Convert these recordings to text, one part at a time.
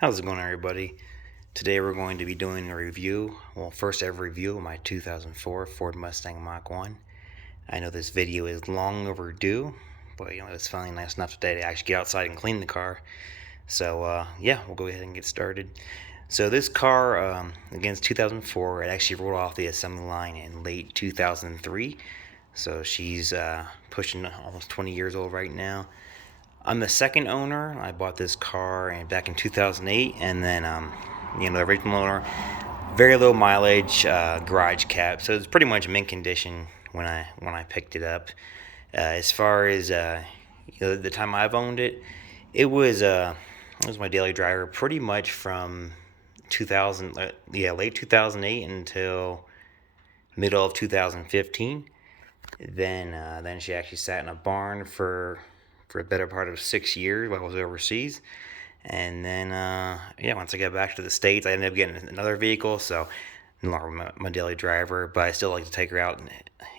How's it going, everybody? Today we're going to be doing a review, first ever review of my 2004 Ford Mustang Mach 1. I know this video is long overdue, but it's finally nice enough today to actually get outside and clean the car. So yeah, we'll go ahead and get started. So this car, again, it's 2004. It actually rolled off the assembly line in late 2003. So she's pushing almost 20 years old right now. I'm the second owner. I bought this car back in 2008, and then the original owner, very low mileage, garage cab, so it's pretty much mint condition when I picked it up. As far as the time I've owned it, it was my daily driver pretty much from 2000, late 2008 until middle of 2015. Then she actually sat in a barn for a better part of 6 years while I was overseas. And then, once I got back to the States, I ended up getting another vehicle, so no longer my daily driver, but I still like to take her out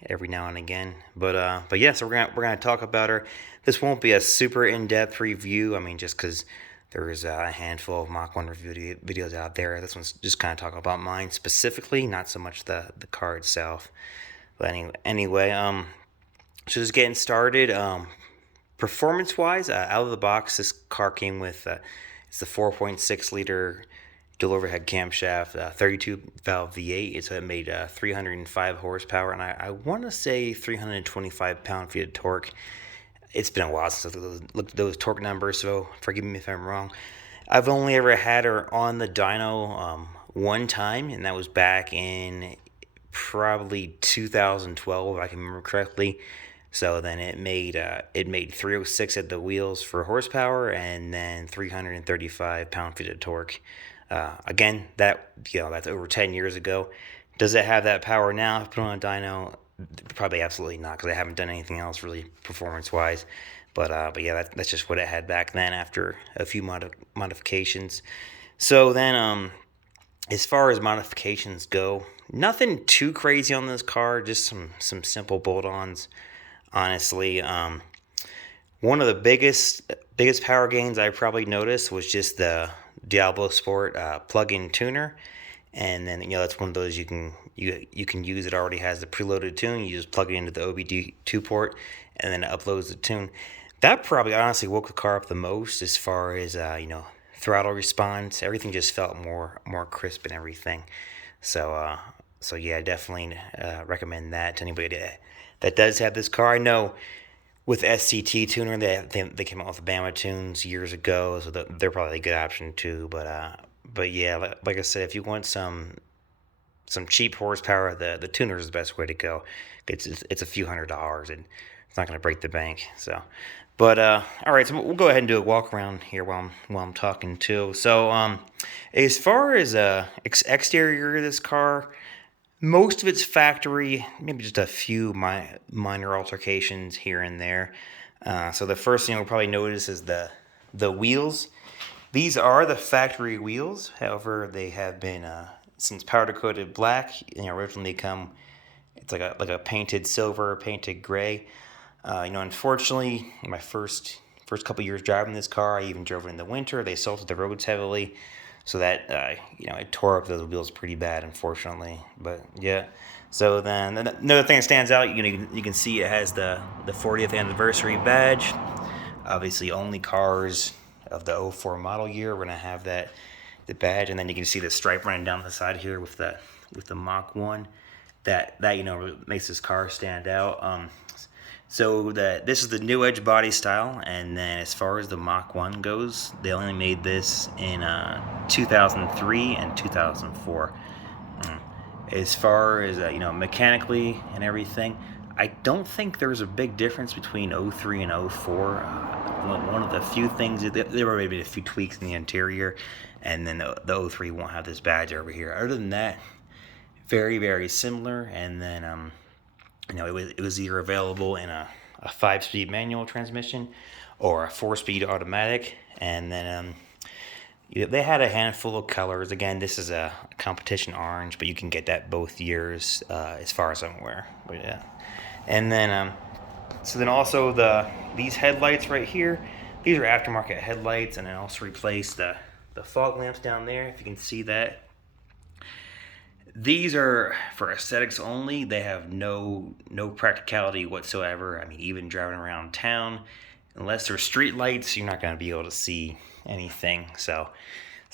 every now and again. But yeah, so we're gonna talk about her. This won't be a super in-depth review. I mean, just because there's a handful of Mach 1 review videos out there. This one's just kind of talk about mine specifically, not so much the car itself. But anyway, so just getting started. Performance-wise, out of the box, this car came with it's the 4.6 liter dual overhead camshaft, 32 valve V8. So it made 305 horsepower, and I want to say 325 pound-feet of torque. It's been a while since I looked at those torque numbers, so forgive me if I'm wrong. I've only ever had her on the dyno one time, and that was back in probably 2012, if I can remember correctly. So then it made 306 at the wheels for horsepower, and then 335 pound-feet of torque. Again, that's over 10 years ago. Does it have that power now? Put on a dyno, probably absolutely not, because I haven't done anything else really performance-wise. But yeah, that's just what it had back then after a few modifications. So then, as far as modifications go, nothing too crazy on this car. Just some simple bolt-ons. Honestly, one of the biggest power gains I probably noticed was just the Diablo Sport plug-in tuner, and then that's one of those you can use. It already has the preloaded tune. You just plug it into the OBD2 port, and then it uploads the tune. That probably honestly woke the car up the most as far as throttle response. Everything just felt more crisp and everything. So yeah, I definitely recommend that to anybody that does have this car. I know with SCT tuner, they came out with Bama tunes years ago, so they're probably a good option too. But yeah, like I said, if you want some cheap horsepower, the tuner is the best way to go. It's a few $100s, and it's not going to break the bank. So, but all right, so we'll go ahead and do a walk around here while I'm talking too. So as far as exterior of this car, most of it's factory, maybe just a few minor altercations here and there. So the first thing you'll probably notice is the wheels. These are the factory wheels. However, they have been since powder coated black. Originally it's like a painted silver, painted gray. Unfortunately, in my first couple years driving this car, I even drove it in the winter. They salted the roads heavily, so that it tore up those wheels pretty bad, unfortunately. But yeah, so then another thing that stands out, you can see it has the 40th anniversary badge. Obviously, only cars of the '04 model year are gonna have the badge, and then you can see the stripe running down the side here with the Mach 1. That makes this car stand out. So this is the new edge body style, and then as far as the Mach 1 goes, they only made this in 2003 and 2004. As far as mechanically and everything, I don't think there's a big difference between '03 and '04. One of the few things, there were maybe a few tweaks in the interior, and then the '03 won't have this badge over here. Other than that, very, very similar. And then it was either available in a 5-speed manual transmission or a 4-speed automatic. And then they had a handful of colors. Again, this is a competition orange, but you can get that both years as far as I'm aware. But yeah. And then so then also these headlights right here, these are aftermarket headlights, and I also replaced the fog lamps down there, if you can see that. These are for aesthetics only. They have no practicality whatsoever. I mean, even driving around town, unless there's street lights, you're not going to be able to see anything. So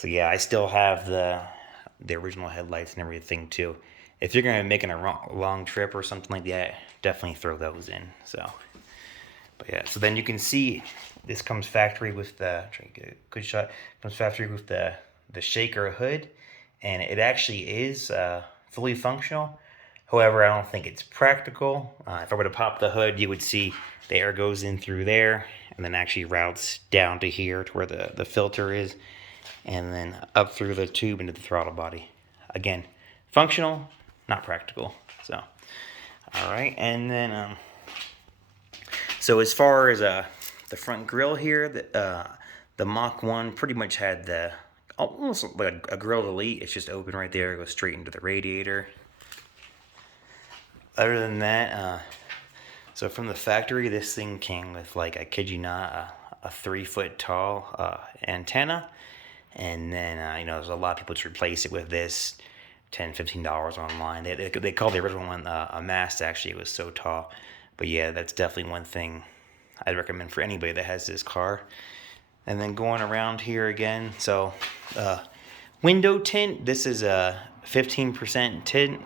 yeah, I still have the original headlights and everything too. If you're going to be making a long trip or something like that, definitely throw those in. So, but yeah, so then you can see this comes factory with the, try to get a good shot, comes factory with the shaker hood, and it actually is fully functional. However, I don't think it's practical. If I were to pop the hood, you would see the air goes in through there and then actually routes down to here to where the filter is, and then up through the tube into the throttle body. Again, functional, not practical. So, all right, and then so as far as the front grille here, the Mach 1 pretty much had the almost like a grill delete. It's just open right there, it goes straight into the radiator. Other than that, so from the factory, this thing came with, like, I kid you not, a 3-foot tall antenna. And then, there's a lot of people to replace it with this, $10-15 online. They called the original one a mast, actually. It was so tall. But yeah, that's definitely one thing I'd recommend for anybody that has this car. And then going around here again, so window tint, this is a 15% tint.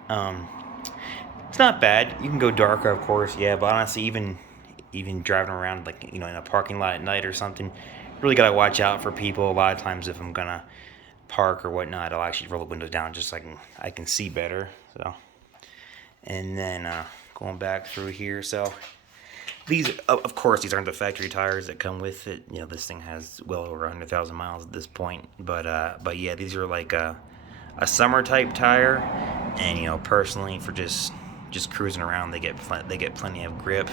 It's not bad. You can go darker, of course, yeah, but honestly, even driving around, like, in a parking lot at night or something, really gotta watch out for people. A lot of times, if I'm gonna park or whatnot, I'll actually roll the windows down just so I can see better. So, and then going back through here, so these, of course, these aren't the factory tires that come with it. This thing has well over 100,000 miles at this point. But yeah, these are like a summer type tire, and personally, for just cruising around, they get plenty of grip.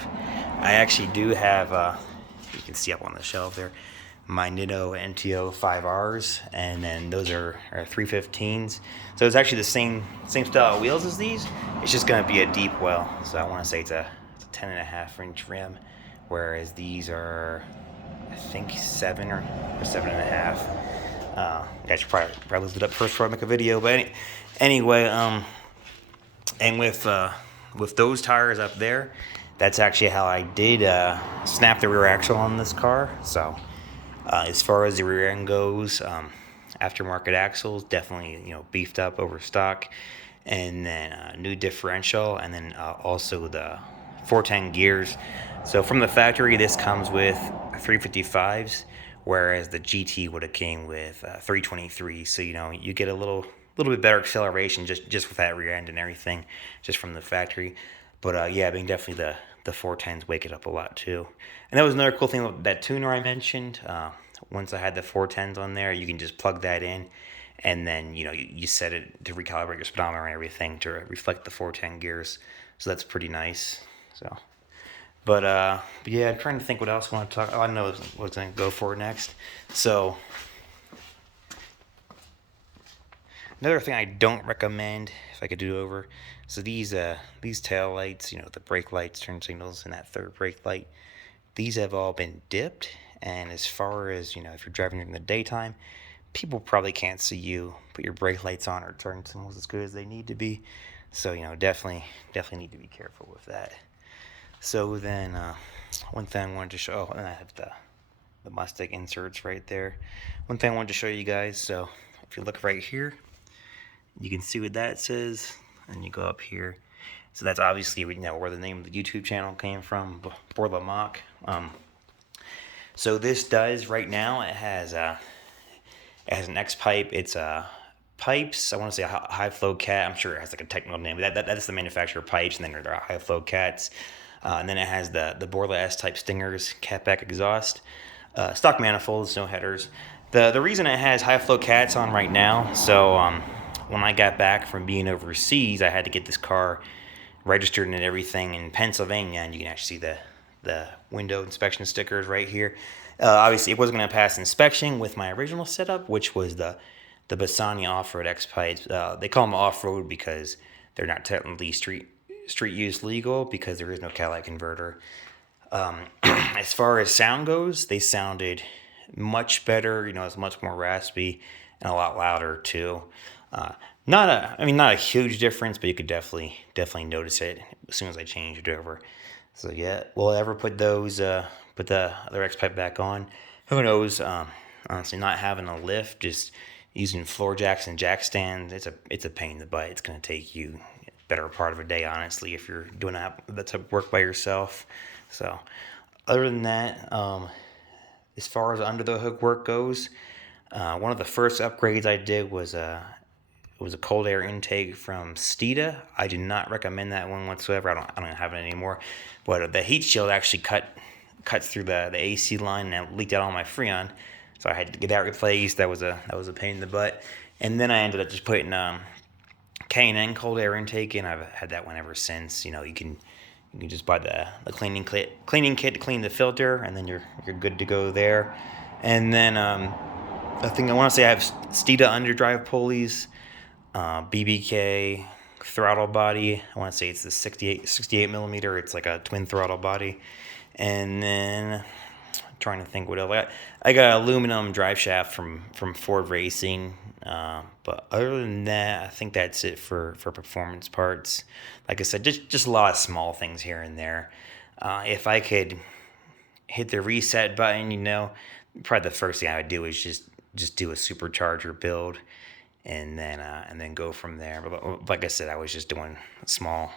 I actually do have, you can see up on the shelf there, my Nitto NTO 5Rs, and then those are 315s. So it's actually the same style of wheels as these. It's just going to be a deep well. So I want to say it's a 10.5-inch rim, whereas these are, I think, 7 or 7.5. I should probably look it up first before I make a video. But anyway, and with those tires up there, that's actually how I did snap the rear axle on this car. So as far as the rear end goes, aftermarket axles, definitely beefed up over stock, and then new differential, and then also the 410 gears. So from the factory, this comes with 355s, whereas the GT would have came with 323. So you get a little bit better acceleration just with that rear end and everything, just from the factory. But yeah, I mean, definitely the 410s wake it up a lot too. And that was another cool thing with that tuner I mentioned. Once I had the 410s on there, you can just plug that in, and then you set it to recalibrate your speedometer and everything to reflect the 410 gears. So that's pretty nice. So, but yeah, I'm trying to think what else I want to talk. Oh, I know what I was going to go for next. So another thing I don't recommend, if I could do it over, so these tail lights, the brake lights, turn signals, and that third brake light, these have all been dipped. And as far as, if you're driving in the daytime, people probably can't see you put your brake lights on or turn signals as good as they need to be. So, definitely need to be careful with that. So then, one thing I wanted to show, and I have the Mustang inserts right there. One thing I wanted to show you guys, so if you look right here, you can see what that says, and you go up here. So that's obviously where the name of the YouTube channel came from, Ford Mach. So this does, right now, it has an X pipe. It's pipes. I want to say a high flow cat. I'm sure it has like a technical name, but that's the manufacturer pipes, and then there are high flow cats. And then it has the Borla S type stingers, catback exhaust, stock manifolds, no headers. The reason it has high flow cats on right now, so when I got back from being overseas, I had to get this car registered and everything in Pennsylvania, and you can actually see the window inspection stickers right here. Obviously, it wasn't going to pass inspection with my original setup, which was the Bassani off-road X pipes. They call them off-road because they're not technically street use legal, because there is no catalytic converter. As far as sound goes, they sounded much better. It's much more raspy and a lot louder too. Not a huge difference, but you could definitely notice it as soon as I changed it over. So yeah, will I ever put put the other X pipe back on? Who knows? Honestly, not having a lift, just using floor jacks and jack stands, it's a pain in the butt. It's gonna take you a better part of a day, honestly, if you're doing that type of work by yourself. So other than that, as far as under the hood work goes, one of the first upgrades I did was it was a cold air intake from Steeda. I do not recommend that one whatsoever. I don't have it anymore. But the heat shield actually cuts through the AC line and it leaked out all my Freon. So I had to get that replaced. That was a pain in the butt. And then I ended up just putting K&N cold air intake in. I've had that one ever since. You can just buy the cleaning kit to clean the filter, and then you're good to go there. And then I think I want to say I have Steeda underdrive pulleys, BBK throttle body. I want to say it's the 68 millimeter. It's like a twin throttle body. And then I'm trying to think what else. I got aluminum drive shaft from Ford Racing. But other than that, I think that's it for performance parts. Like I said, just a lot of small things here and there. If I could hit the reset button, probably the first thing I would do is just do a supercharger build, and then go from there. But like I said, I was just doing small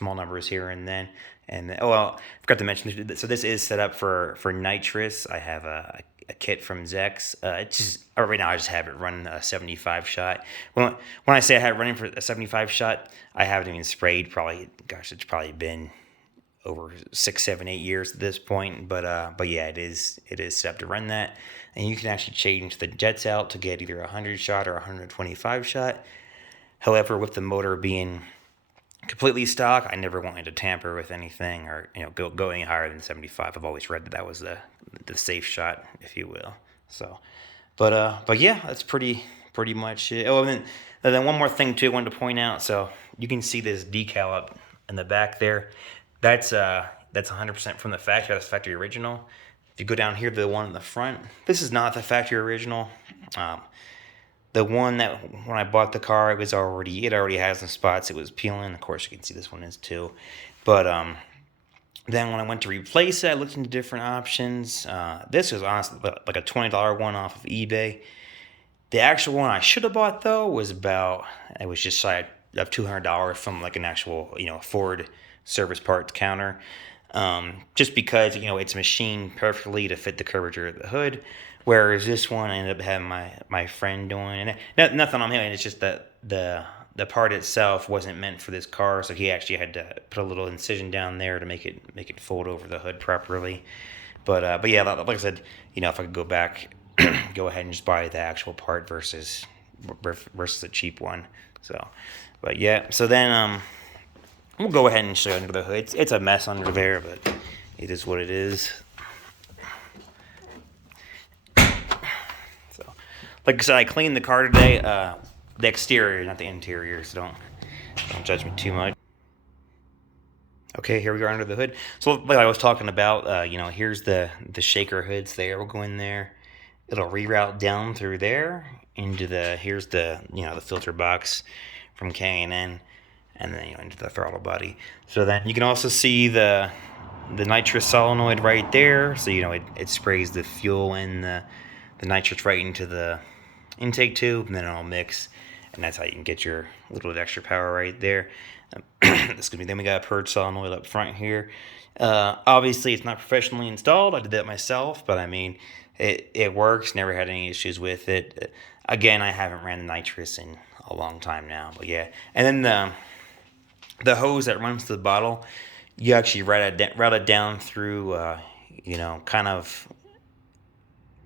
numbers here and then. And then, I forgot to mention. So this is set up for nitrous. I have a kit from Zex. It's just right now I just have it run a 75 shot. When I say I had it running for a 75 shot, I haven't even sprayed. It's probably been over 6, 7, 8 years at this point. But yeah, it is set up to run that, and you can actually change the jets out to get either a 100 shot or a 125 shot. However, with the motor being completely stock, I never wanted to tamper with anything or go any higher than 75. I've always read that was the safe shot, if you will. So, but yeah, that's pretty much it. Oh, and then one more thing too, I wanted to point out. So you can see this decal up in the back there. That's 100% from the factory. That's factory original. If you go down here to the one in the front, this is not the factory original. The one that when I bought the car, it already has some spots. It was peeling. Of course, you can see this one is too. But then when I went to replace it, I looked into different options. This was honestly like a $20 one off of eBay. The actual one I should have bought though was just shy of $200 from like an actual Ford service parts counter. Just because it's machined perfectly to fit the curvature of the hood. Whereas this one I ended up having my friend doing, and nothing on him. It's just that the part itself wasn't meant for this car, so he actually had to put a little incision down there to make it fold over the hood properly. But yeah, like I said, if I could go back, go ahead and just buy the actual part versus a cheap one. So, but yeah, so then we'll go ahead and show you under the hood. It's a mess under there, but it is what it is. So, like I said, I cleaned the car today. The exterior, not the interior, so don't judge me too much. Okay, here we are under the hood. So like I was talking about, here's the shaker hoods there. We'll go in there. It'll reroute down through there into here's the filter box from K&N, and then into the throttle body. So then you can also see the nitrous solenoid right there. So it sprays the fuel and the nitrous right into the intake tube, and then it'll mix, and that's how you can get your little bit extra power right there. Then we got a purge solenoid up front here. Obviously it's not professionally installed. I did that myself, but I mean it works. Never had any issues with it. Again, I haven't ran the nitrous in a long time now, but yeah. And then the hose that runs to the bottle, you actually route it down through kind of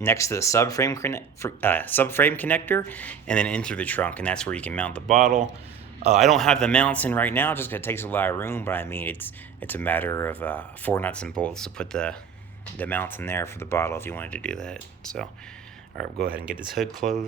next to the subframe connector, and then in through the trunk, and that's where you can mount the bottle. I don't have the mounts in right now just because it takes a lot of room, but I mean it's a matter of 4 nuts and bolts to put the mounts in there for the bottle if you wanted to do that. So, all right, we'll go ahead and get this hood closed.